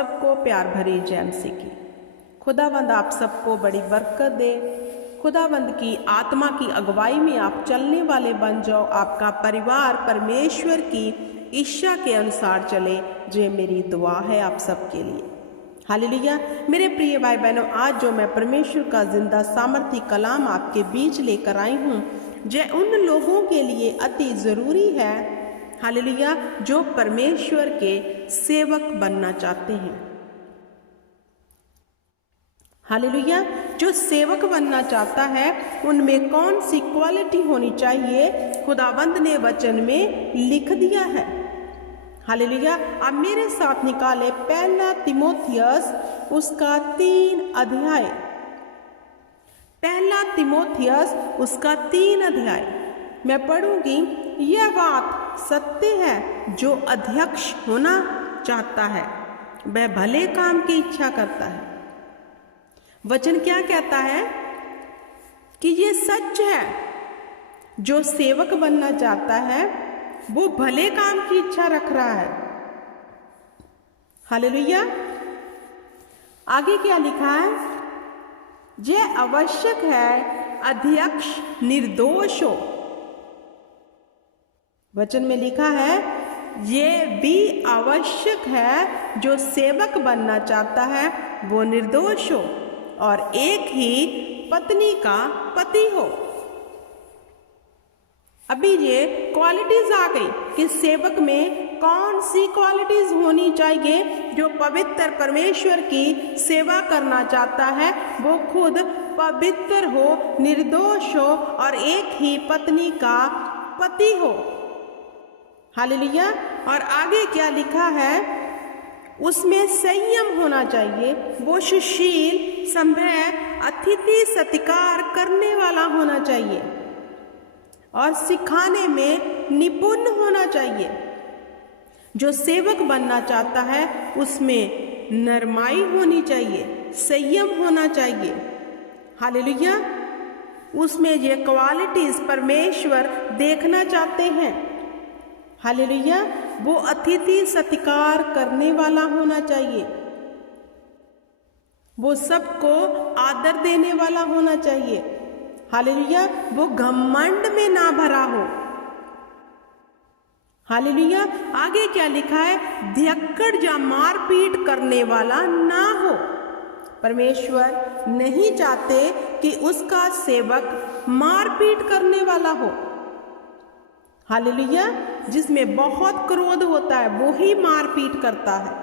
सबको प्यार भरी जय मसीह की। खुदावंद आप सबको बड़ी बरकत दे। खुदावंद की आत्मा की अगुवाई में आप चलने वाले बन जाओ। आपका परिवार परमेश्वर की इच्छा के अनुसार चले, ये मेरी दुआ है आप सबके लिए। हालेलुया। मेरे प्रिय भाई बहनों, आज जो मैं परमेश्वर का जिंदा सामर्थी कलाम आपके बीच लेकर आई हूँ, जो उन लोगों के लिए अति ज़रूरी है, हालेलुया, जो परमेश्वर के सेवक बनना चाहते हैं। हालेलुया। जो सेवक बनना चाहता है उनमें कौन सी क्वालिटी होनी चाहिए, खुदावंद ने वचन में लिख दिया है। हालेलुया। अब मेरे साथ निकाले पहला तीमुथियुस उसका 3 अध्याय। पहला तीमुथियुस उसका 3 अध्याय मैं पढ़ूंगी। यह बात सत्य है, जो अध्यक्ष होना चाहता है वह भले काम की इच्छा करता है। वचन क्या कहता है कि ये सच है, जो सेवक बनना चाहता है वो भले काम की इच्छा रख रहा है। हालेलुया। आगे क्या लिखा है? यह आवश्यक है अध्यक्ष निर्दोष हो। वचन में लिखा है ये भी आवश्यक है, जो सेवक बनना चाहता है वो निर्दोष हो और एक ही पत्नी का पति हो। अभी ये क्वालिटीज आ गई कि सेवक में कौन सी क्वालिटीज होनी चाहिए। जो पवित्र परमेश्वर की सेवा करना चाहता है वो खुद पवित्र हो, निर्दोष हो और एक ही पत्नी का पति हो। हालेलुया। और आगे क्या लिखा है? उसमें संयम होना चाहिए, वो सुशील, संभय, अतिथि सत्कार करने वाला होना चाहिए और सिखाने में निपुण होना चाहिए। जो सेवक बनना चाहता है उसमें नरमाई होनी चाहिए, संयम होना चाहिए। हालेलुया। उसमें ये क्वालिटीज परमेश्वर देखना चाहते हैं। हालेलुया। वो अतिथि सत्कार करने वाला होना चाहिए, वो सबको आदर देने वाला होना चाहिए। हालेलुया। वो घमंड में ना भरा हो। हालेलुया। आगे क्या लिखा है? धिक्कड़ या मारपीट करने वाला ना हो। परमेश्वर नहीं चाहते कि उसका सेवक मारपीट करने वाला हो। हालेलुया। जिसमें बहुत क्रोध होता है वो ही मारपीट करता है।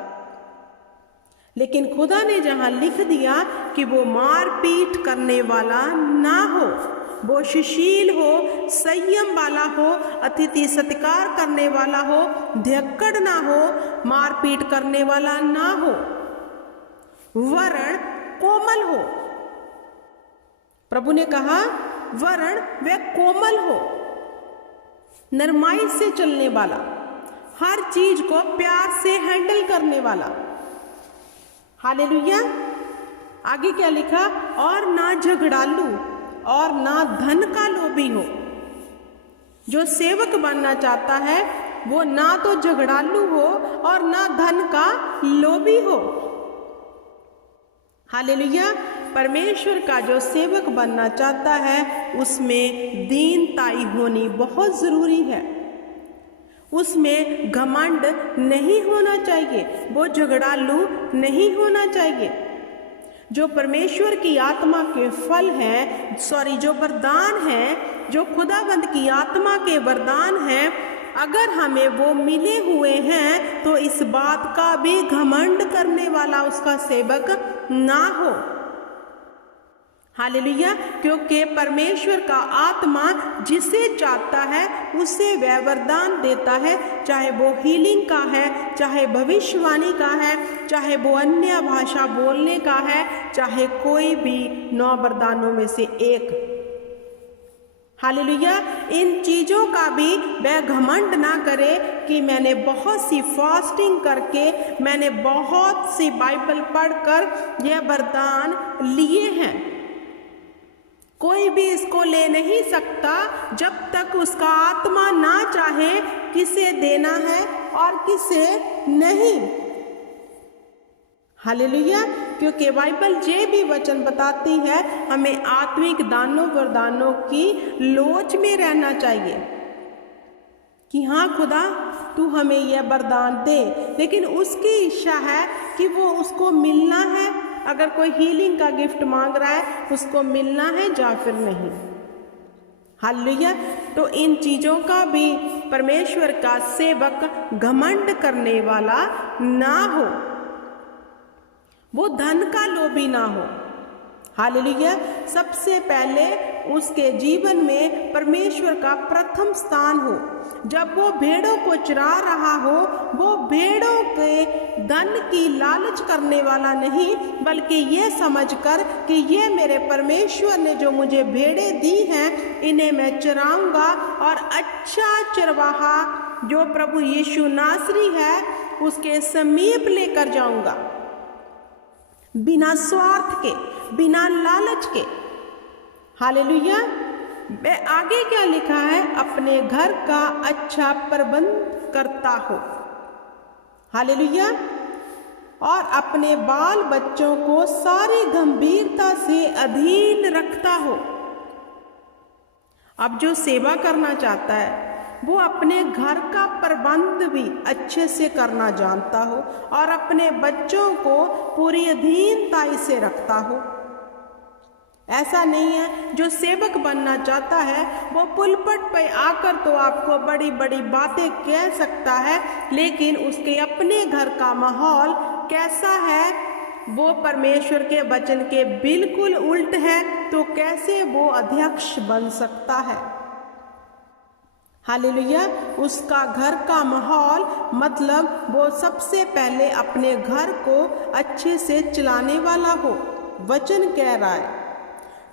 लेकिन खुदा ने जहां लिख दिया कि वो मारपीट करने वाला ना हो, वो सुशील हो, संयम वाला हो, अतिथि सत्कार करने वाला हो, धिक्कड़ ना हो, मारपीट करने वाला ना हो, वरण कोमल हो। प्रभु ने कहा वरण वे कोमल हो, नरमाई से चलने वाला, हर चीज को प्यार से हैंडल करने वाला। हालेलुया। आगे क्या लिखा? और ना झगड़ालू और ना धन का लोभी हो। जो सेवक बनना चाहता है वो ना तो झगड़ालू हो और ना धन का लोभी हो। हालेलुया। परमेश्वर का जो सेवक बनना चाहता है उसमें दीनताई होनी बहुत जरूरी है। उसमें घमंड नहीं होना चाहिए, वो झगड़ालू नहीं होना चाहिए। जो परमेश्वर की आत्मा के फल हैं, जो वरदान हैं, जो खुदाबंद की आत्मा के वरदान हैं, अगर हमें वो मिले हुए हैं तो इस बात का भी घमंड करने वाला उसका सेवक ना हो। हालेलुया। क्योंकि परमेश्वर का आत्मा जिसे चाहता है उसे वह वरदान देता है, चाहे वो हीलिंग का है, चाहे भविष्यवाणी का है, चाहे वो अन्य भाषा बोलने का है, चाहे कोई भी 9 वरदानों में से एक। हालेलुया। इन चीजों का भी वह घमंड ना करे कि मैंने बहुत सी फास्टिंग करके, मैंने बहुत सी बाइबल पढ़कर यह वरदान लिए हैं। कोई भी इसको ले नहीं सकता जब तक उसका आत्मा ना चाहे किसे देना है और किसे नहीं। हालेलुया। क्योंकि बाइबल ये भी वचन बताती है हमें आत्मिक दानों वरदानों की लोच में रहना चाहिए कि हाँ खुदा तू हमें यह वरदान दे, लेकिन उसकी इच्छा है कि वो उसको मिलना है। अगर कोई हीलिंग का गिफ्ट मांग रहा है उसको मिलना है या फिर नहीं। हालेलुया। तो इन चीजों का भी परमेश्वर का सेवक घमंड करने वाला ना हो, वो धन का लोभी ना हो। हालेलुया। सबसे पहले उसके जीवन में परमेश्वर का प्रथम स्थान हो। जब वो भेड़ों को चरा रहा हो, वो भेड़ों के धन की लालच करने वाला नहीं, बल्कि ये समझकर कि ये मेरे परमेश्वर ने जो मुझे भेड़ें दी हैं इन्हें मैं चराऊंगा, और अच्छा चरवाहा जो प्रभु यीशु नासरी है उसके समीप लेकर जाऊंगा, बिना स्वार्थ के, बिना लालच के। हालेलुया। मैं आगे क्या लिखा है, अपने घर का अच्छा प्रबंध करता हो। हालेलुया। और अपने बाल बच्चों को सारी गंभीरता से अधीन रखता हो। अब जो सेवा करना चाहता है वो अपने घर का प्रबंध भी अच्छे से करना जानता हो और अपने बच्चों को पूरी अधीनता से रखता हो। ऐसा नहीं है जो सेवक बनना चाहता है वो पुलपट पे आकर तो आपको बड़ी बड़ी बातें कह सकता है, लेकिन उसके अपने घर का माहौल कैसा है, वो परमेश्वर के वचन के बिल्कुल उल्ट है, तो कैसे वो अध्यक्ष बन सकता है। हालेलुया। उसका घर का माहौल मतलब वो सबसे पहले अपने घर को अच्छे से चलाने वाला हो। वचन कह रहा है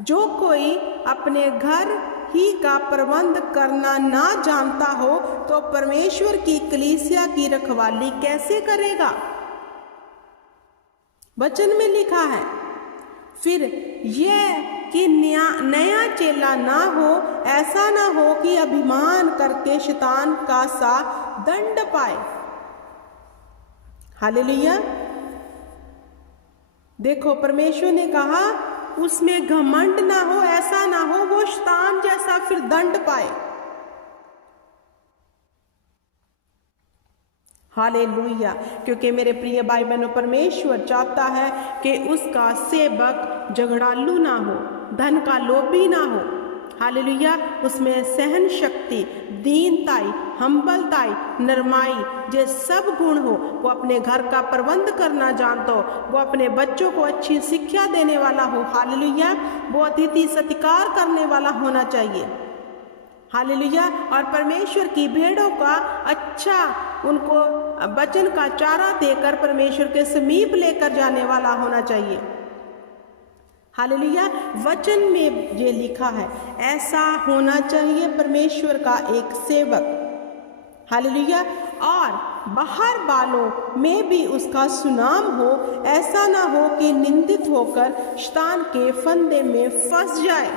जो कोई अपने घर ही का प्रबंध करना ना जानता हो तो परमेश्वर की कलीसिया की रखवाली कैसे करेगा। वचन में लिखा है फिर यह कि नया चेला ना हो, ऐसा ना हो कि अभिमान करके शैतान का सा दंड पाए। हालेलुया। देखो परमेश्वर ने कहा उसमें घमंड ना हो, ऐसा ना हो वो शैतान जैसा फिर दंड पाए। हालेलुया। क्योंकि मेरे प्रिय भाई बहनों, परमेश्वर चाहता है कि उसका सेवक झगड़ालू ना हो, धन का लोभी ना हो। हालेलुया। उसमें सहन शक्ति, दीनताई, हम्बलताई, नरमाई ये सब गुण हो। वो अपने घर का प्रबंध करना जानता हो, वो अपने बच्चों को अच्छी शिक्षा देने वाला हो। हालेलुया। वो अतिथि सत्कार करने वाला होना चाहिए। हालेलुया। और परमेश्वर की भेड़ों का अच्छा उनको वचन का चारा देकर परमेश्वर के समीप लेकर जाने वाला होना चाहिए। हालेलुया। वचन में ये लिखा है ऐसा होना चाहिए परमेश्वर का एक सेवक। हालेलुया। और बाहर वालों में भी उसका सुनाम हो, ऐसा ना हो कि निंदित होकर शैतान के फंदे में फंस जाए।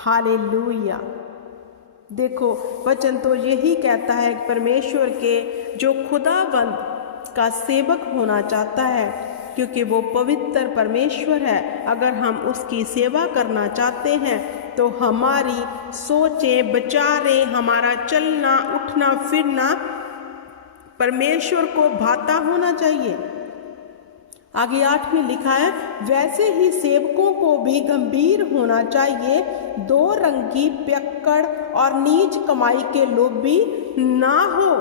हालेलुया। देखो वचन तो यही कहता है परमेश्वर के जो खुदावंद का सेवक होना चाहता है, क्योंकि वो पवित्र परमेश्वर है। अगर हम उसकी सेवा करना चाहते हैं तो हमारी सोचें, विचारें, हमारा चलना उठना फिरना परमेश्वर को भाता होना चाहिए। आगे 8 में लिखा है वैसे ही सेवकों को भी गंभीर होना चाहिए, दो रंगी, पियक्कड़ और नीच कमाई के लोभी ना हो।